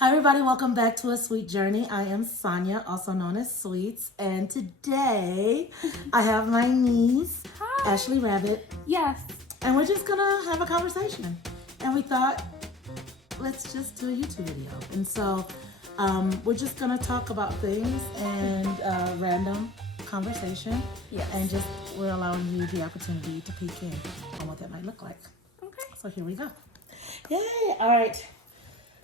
Hi, everybody. Welcome back to A Sweet Journey. I am Sonia, also known as Sweets. And today I have my niece, Hi. Ashley Rabbit, Yes. and we're just going to have a conversation. And we thought, let's just do a YouTube video. And so we're just going to talk about things and random conversation. Yes. And just we're allowing you the opportunity to peek in on what that might look like. Okay. So here we go. Yay. All right.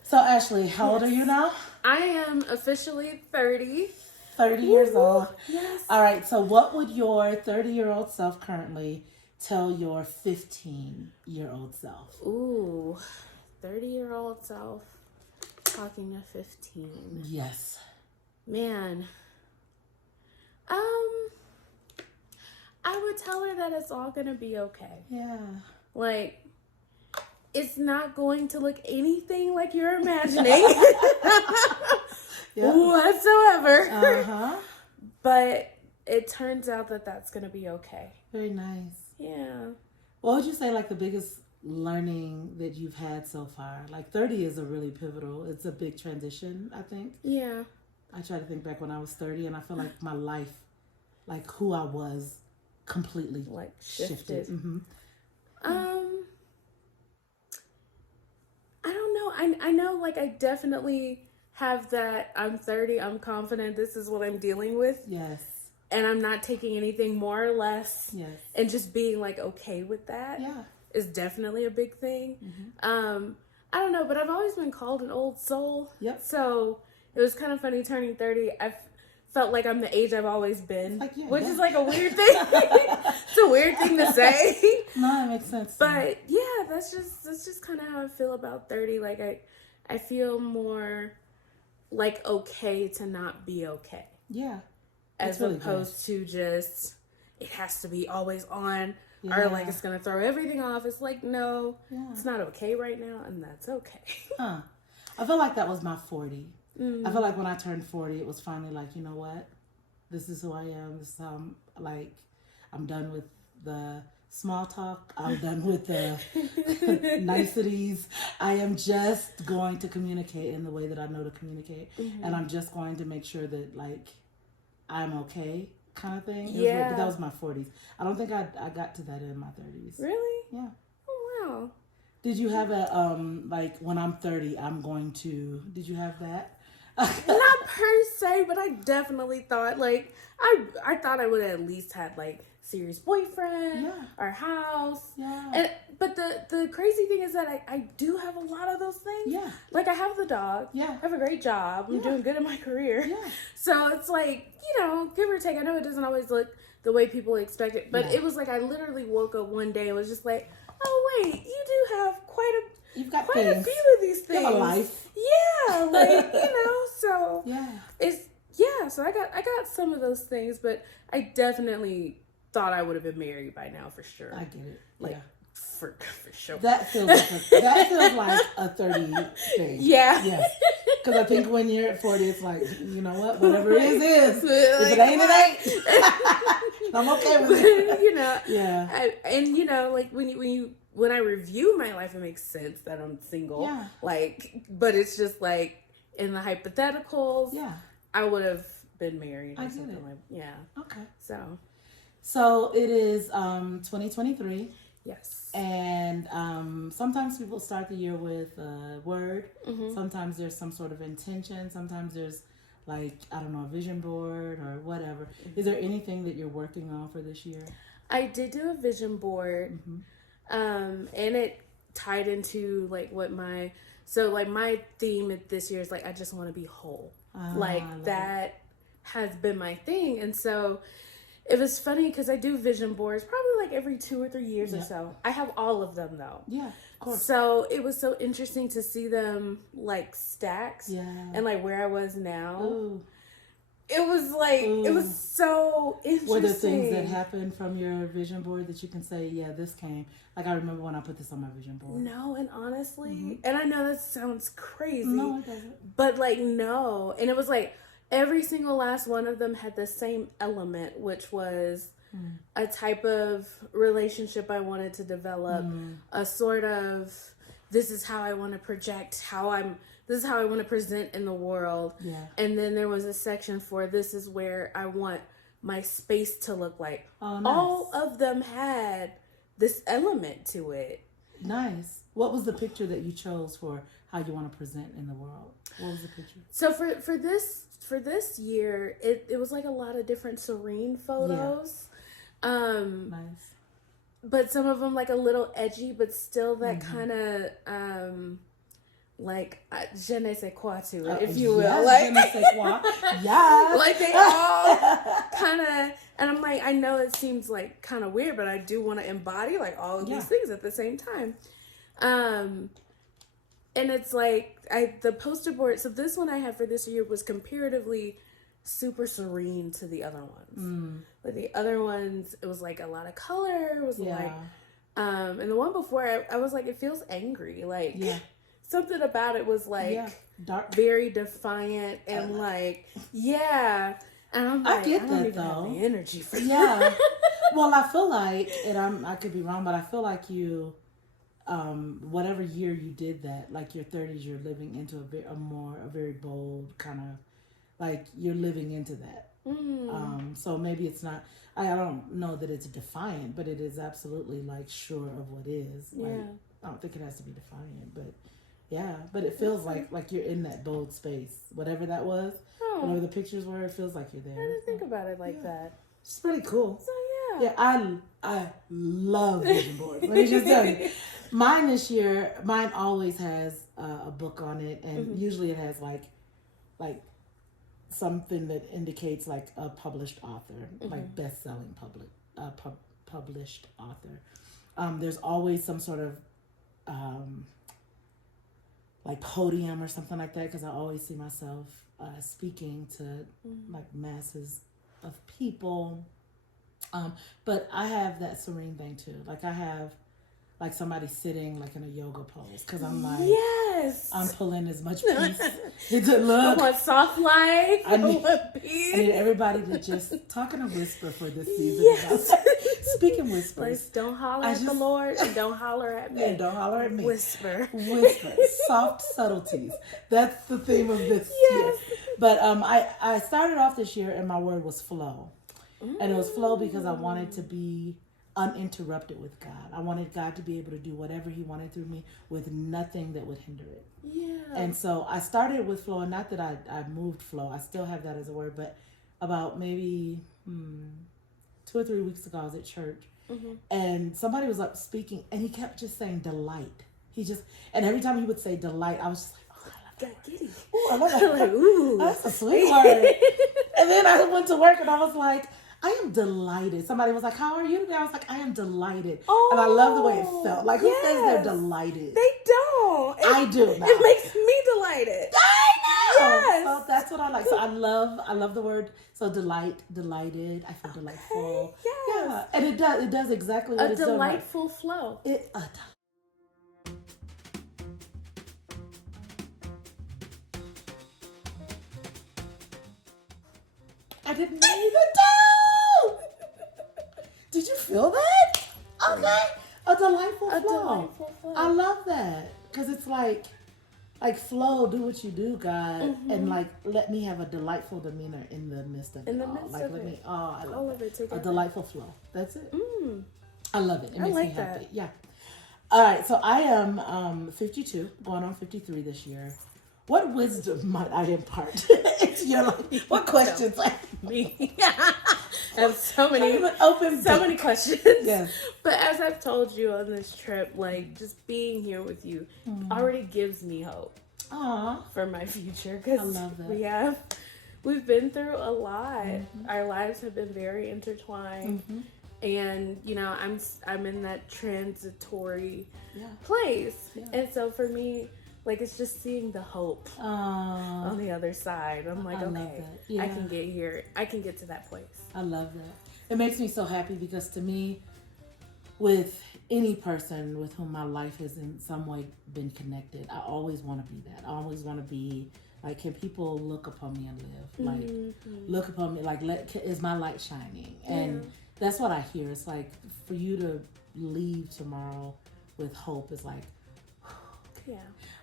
So, Ashley, how old are you now? I am officially 30. 30 years old. Yes. All right. So, what would your 30-year-old self currently tell your 15-year-old self? Ooh, 30-year-old self talking to 15. Yes. Man. I would tell her that it's all gonna be okay. Yeah. Like, it's not going to look anything like you're imagining whatsoever. Uh-huh. But it turns out that that's gonna be okay. Very nice. Yeah. What would you say, like, the biggest learning that you've had so far? Like, 30 is a really pivotal, it's a big transition, I think. Yeah. I try to think back when I was 30, and I feel like my life, like, who I was, completely Like shifted. Mm-hmm. I don't know. I know, like, I definitely have that. I'm 30. I'm confident. This is what I'm dealing with. Yes. And I'm not taking anything more or less. Yes. And just being, like, okay with that is definitely a big thing. Mm-hmm. I don't know, but I've always been called an old soul. Yep. So it was kind of funny turning 30. I felt like I'm the age I've always been, like, which is like a weird thing. It's a weird thing to say. No, that makes sense. But yeah, that's just kind of how I feel about 30. Like I feel more like okay to not be okay. Yeah. As really opposed to just it has to be always on Yeah. or like it's gonna throw everything off. It's like no, Yeah. it's not okay right now, and that's okay. Huh. I feel like that was my 40. I feel like when I turned 40, it was finally like, you know what? This is who I am. This is how I'm done with the small talk. I'm done with the niceties. I am just going to communicate in the way that I know to communicate. And I'm just going to make sure that, like, I'm okay kind of thing. Yeah. But that was my 40s. I don't think I got to that in my 30s. Really? Yeah. Oh wow. Did you have a, like, when I'm 30, I'm going to, did you have that? Not per se, but I definitely thought like I thought I would have at least had like serious boyfriend or house. Yeah. But the crazy thing is that I do have a lot of those things. Yeah. Like I have the dog. Yeah. I have a great job. I'm doing good in my career. Yeah. So it's like, give or take. I know it doesn't always look the way people expect it, but it was like I literally woke up one day and was just like, oh wait, you do have You've got quite things. a few of these things. You have a life. Yeah, like, so Yeah. so I got some of those things, but I definitely thought I would have been married by now for sure. I get it. Like, yeah. for sure. That feels like a 30 thing. Yeah. Yes. Because I think when you're at 40, it's like, you know what? Whatever it is. If it ain't, it ain't. I'm okay with it. Yeah. Like when I review my life, it makes sense that I'm single. Yeah. Like, but it's just like in the hypotheticals. Yeah. I would have been married or I get something it. like. Yeah. Okay. So it is 2023. yes. And sometimes people start the year with a word. Mm-hmm. Sometimes there's some sort of intention. Sometimes there's, like, I don't know, a vision board or whatever. Is there anything that you're working on for this year? I did do a vision board, and it tied into like what my theme this year is like I just want to be whole. Like that has been my thing, and so it was funny because I do vision boards probably like every 2 or 3 years or so. I have all of them though. Yeah, of course. So it was so interesting to see them like stacked. Yeah. And like where I was now. Ooh. It was like, it was so interesting. Were there things that happened from your vision board that you can say, yeah, this came? Like, I remember when I put this on my vision board. No, and honestly, and I know that sounds crazy. No, it doesn't. But like, no. And it was like, every single last one of them had the same element, which was a type of relationship I wanted to develop, a sort of, this is how I want to project how I'm this is how I want to present in the world. Yeah. And then there was a section for this is where I want my space to look like. Oh, nice. All of them had this element to it. Nice. What was the picture that you chose for how you want to present in the world? What was the picture? So for this year, it was like a lot of different serene photos. Yeah. Nice. But some of them like a little edgy, but still that kind of like je ne sais quoi to it, if you will. Yes, like je ne sais quoi. Yes. like they all kind of, and I'm like, I know it seems like kind of weird, but I do want to embody like all of these things at the same time. And it's like the poster board. So this one I had for this year was comparatively super serene to the other ones. But the other ones, it was like a lot of color. It was like, and the one before, I was like, it feels angry. Like something about it was like dark, very defiant and like, and I'm like, I get I don't that even though. have the energy for that. Well, I feel like, and I could be wrong, but I feel like you, whatever year you did that, like your 30s, you're living into a very bold kind of, like you're living into that. So maybe it's not, I don't know that it's defiant, but it is absolutely like sure of what is. Like, I don't think it has to be defiant, but it feels like you're in that bold space. Whatever that was, whatever the pictures were, it feels like you're there. I didn't think about it like that. It's pretty cool. So yeah, I love vision boards. Let me just tell you, mine always has a book on it, and usually it has like something that indicates like a published author, like best-selling published author. There's always some sort of like podium or something like that, because I always see myself speaking to like masses of people. But I have that serene thing too. Like I have like somebody sitting like in a yoga pose, because I'm like, I'm pulling as much peace into look. I want soft life. I need peace. I need everybody to just talk in a whisper for this season. Yes. Speaking whispers. Like, don't holler at the Lord and don't holler at me. And don't holler at me. Whisper. Soft subtleties. That's the theme of this year. But I started off this year and my word was flow. And it was flow because I wanted to be uninterrupted with God. I wanted God to be able to do whatever he wanted through me with nothing that would hinder it. And so I started with flow, and not that I moved flow. I still have that as a word, but about maybe 2 or 3 weeks ago, I was at church and somebody was up speaking and he kept just saying delight. And every time he would say delight, I was just like, oh, I love that. Giddy. Ooh, I love that. Like, ooh. That's a sweet word. And then I went to work and I was like, I am delighted. Somebody was like, how are you today? I was like, I am delighted. And I love the way it felt. Like, who says they're delighted? They don't. I do now. It makes me delighted. I know. Yes. So that's what I like. So I love the word. So delighted. I feel delightful. Yes. Yeah. And it does exactly what A it's done. delightful flow. I didn't need it too. Did you feel that? Okay. A delightful flow. I love that. Because it's like flow, do what you do, God. And like, let me have a delightful demeanor in the midst of it. In the midst like, of let it. me, I love All of it together. A delightful flow. That's it. I love it. It I makes like me happy. that. Yeah. All right. So I am 52, going on 53 this year. What wisdom might I impart into your life? What questions? Me. I have so many Open questions. Yes. But as I've told you on this trip, like just being here with you already gives me hope for my future. Because I love that. we've been through a lot. Our lives have been very intertwined. And I'm in that transitory place. And so for me, like, it's just seeing the hope on the other side. I'm like, okay, I can get here. I can get to that place. I love that. It makes me so happy because to me, with any person with whom my life has in some way been connected, I always want to be that. I always want to be like, can people look upon me and live? Like, look upon me, like, is my light shining? And that's what I hear. It's like, for you to leave tomorrow with hope is like, Yeah.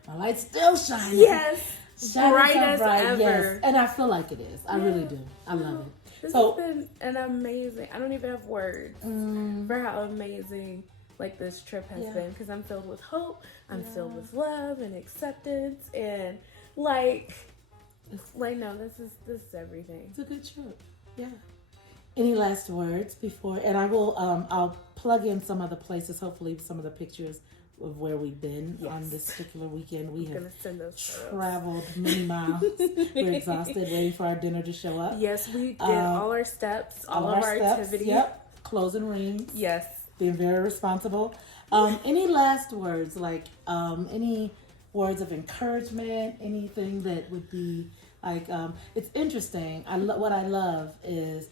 My light's still shining. Yes. Shining Bright so as ever. Yes. And I feel like it is. I really do. I love it. This So has been an amazing, I don't even have words for how amazing like this trip has been, because I'm filled with hope, I'm filled with love and acceptance, and like no, this is everything. it's a good trip. Yeah. Any last words before? And I will. I'll plug in some other places. Hopefully, some of the pictures of where we've been on this particular weekend. We have traveled many miles. We're exhausted, waiting for our dinner to show up. Yes, we did all our steps, all of our steps, activities. Yep. Closing rings. Yes. Being very responsible. Any last words? Like any words of encouragement? Anything that would be like? It's interesting. What I love is.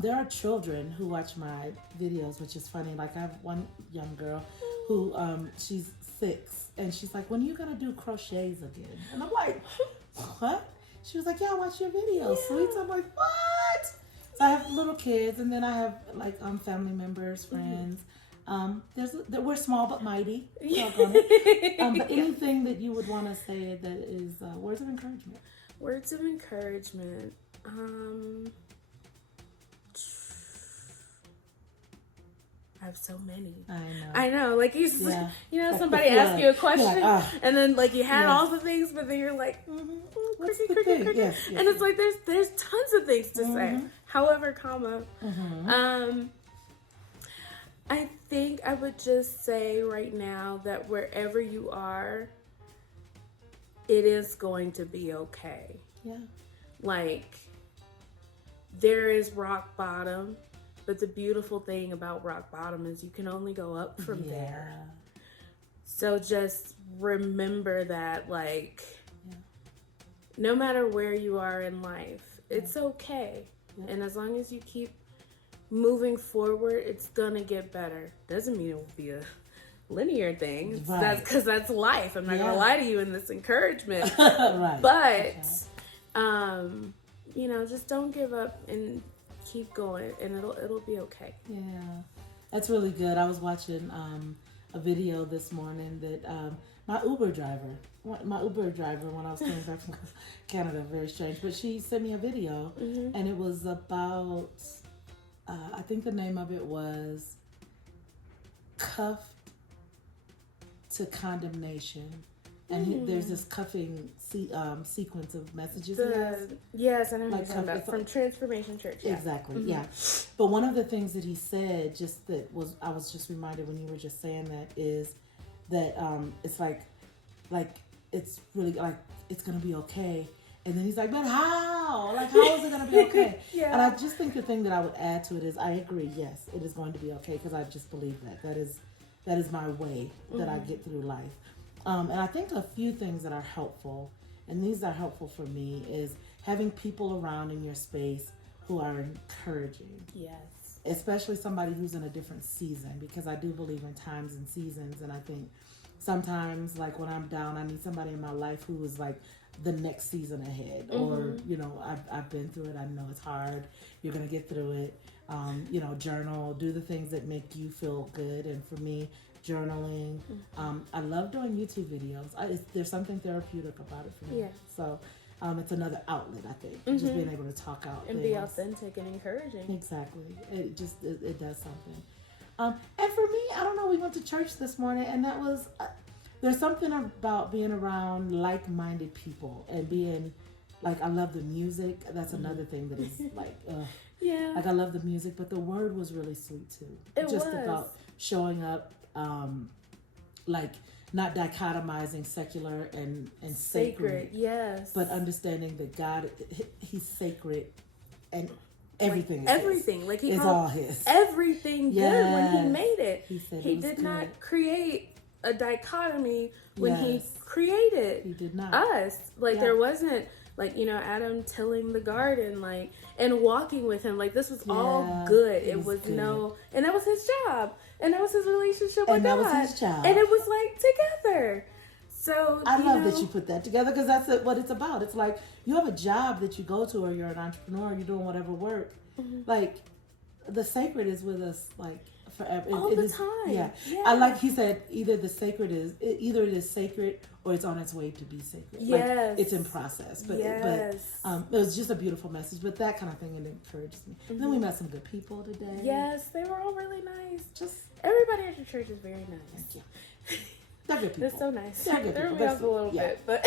There are children who watch my videos, which is funny. Like I have one young girl who she's 6 and she's like, when are you gonna do crochets again? And I'm like, what? She was like, yeah, I watch your videos, sweets. I'm like, what? So I have little kids, and then I have like family members, friends. We're small but mighty. But anything that you would want to say that is words of encouragement. Words of encouragement. I have so many. I know. Like you know, somebody asks you a question, and then like you had all the things, but then you're like, cricket. Yes. And it's like there's tons of things to say. However, I think I would just say right now that wherever you are, it is going to be okay. Yeah. Like there is rock bottom. But the beautiful thing about rock bottom is you can only go up from there. So just remember that, like, no matter where you are in life, it's okay. Yeah. And as long as you keep moving forward, it's gonna get better. Doesn't mean it will be a linear thing. That's because that's life. I'm not gonna lie to you in this encouragement. But, you know, just don't give up and keep going, and it'll be okay. Yeah, that's really good. I was watching a video this morning that my Uber driver when I was coming back from Canada, very strange, but she sent me a video, and it was about I think the name of it was Cuffed to Condemnation. And there's this cuffing sequence of messages. Yes, I know what you're talking about. From Transformation Church. Yeah. Exactly, yeah. But one of the things that he said, I was just reminded when you were just saying that, is that it's like it's really like it's gonna be okay. And then he's like, but how? Like, how is it gonna be okay? And I just think the thing that I would add to it is, I agree. Yes, it is going to be okay, because I just believe that is my way that I get through life. And I think a few things that are helpful, and these are helpful for me, is having people around in your space who are encouraging. Yes. Especially somebody who's in a different season, because I do believe in times and seasons. And I think sometimes, like when I'm down, I need somebody in my life who is like the next season ahead. Or, you know, I've been through it. I know it's hard. You're going to get through it. You know, journal, do the things that make you feel good. And for me, journaling. I love doing YouTube videos. There's something therapeutic about it for me. Yeah. So it's another outlet, I think. Just being able to talk out and be authentic and encouraging. Exactly. It does something. And for me, I don't know, we went to church this morning, and that was there's something about being around like-minded people and being like, I love the music. That's another thing that is like like I love the music, but the word was really sweet too. It just was about showing up like not dichotomizing secular and sacred. Yes. But understanding that God, He's sacred, and everything like He is all His. Everything good when He made it. He said He did not create a dichotomy when He created He did not. Us. Like there wasn't, like, you know, Adam tilling the garden, like, and walking with Him. Like, this was all good. It was good. And that was His job. And that was His relationship with God. And that was His job. And it was like together. So I love that you put that together, because that's what it's about. It's like you have a job that you go to, or you're an entrepreneur, you're doing whatever work. Like the sacred is with us like forever. All it the is, time. Yeah. Yeah. I like he said either it is sacred or it's on its way to be sacred. Yes. Like, it's in process. But Yes. it was just a beautiful message. But that kind of thing, it encourages me. And then we met some good people today. Yes, they were all really nice. Just Everybody at your church is very nice. thank you. They're good people. They're so nice. They're good Threw people. me off a little Yeah. bit, but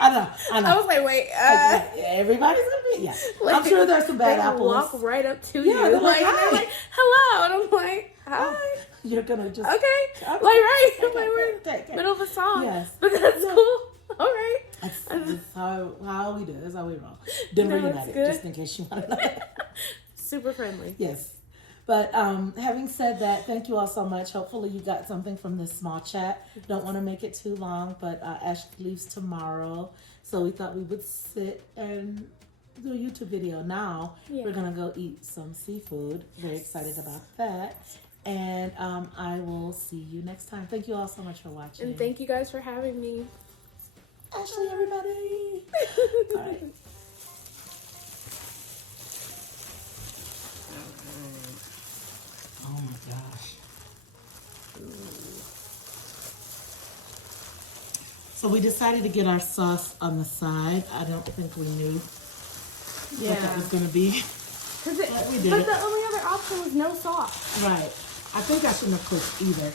I know. I was like, wait, everybody's gonna be. Yeah, like, I'm sure there's some bad they apples. walk right up to Yeah, you, they're like, and "Hi." they're like, hello, and I'm like, hi. You're gonna just Okay, like right, Okay, like we're okay. middle of a song, Yes. but that's Yeah. cool. All right, That's how we do it. That's how we roll. Denver No, it's United, good. just in case you want to know. super friendly. Yes. But having said that, thank you all so much. Hopefully you got something from this small chat. Don't want to make it too long, but Ashley leaves tomorrow. So we thought we would sit and do a YouTube video. Now we're going to go eat some seafood. Very excited about that. And I will see you next time. Thank you all so much for watching. And thank you guys for having me. Ashley, everybody. All right. Oh my gosh. So we decided to get our sauce on the side. I don't think we knew what that was going to be. But we did it. the only other option was no sauce. Right. I think I shouldn't have clicked either.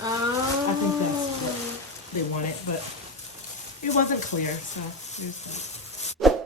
I think that's what they wanted, but it wasn't clear. So here's that.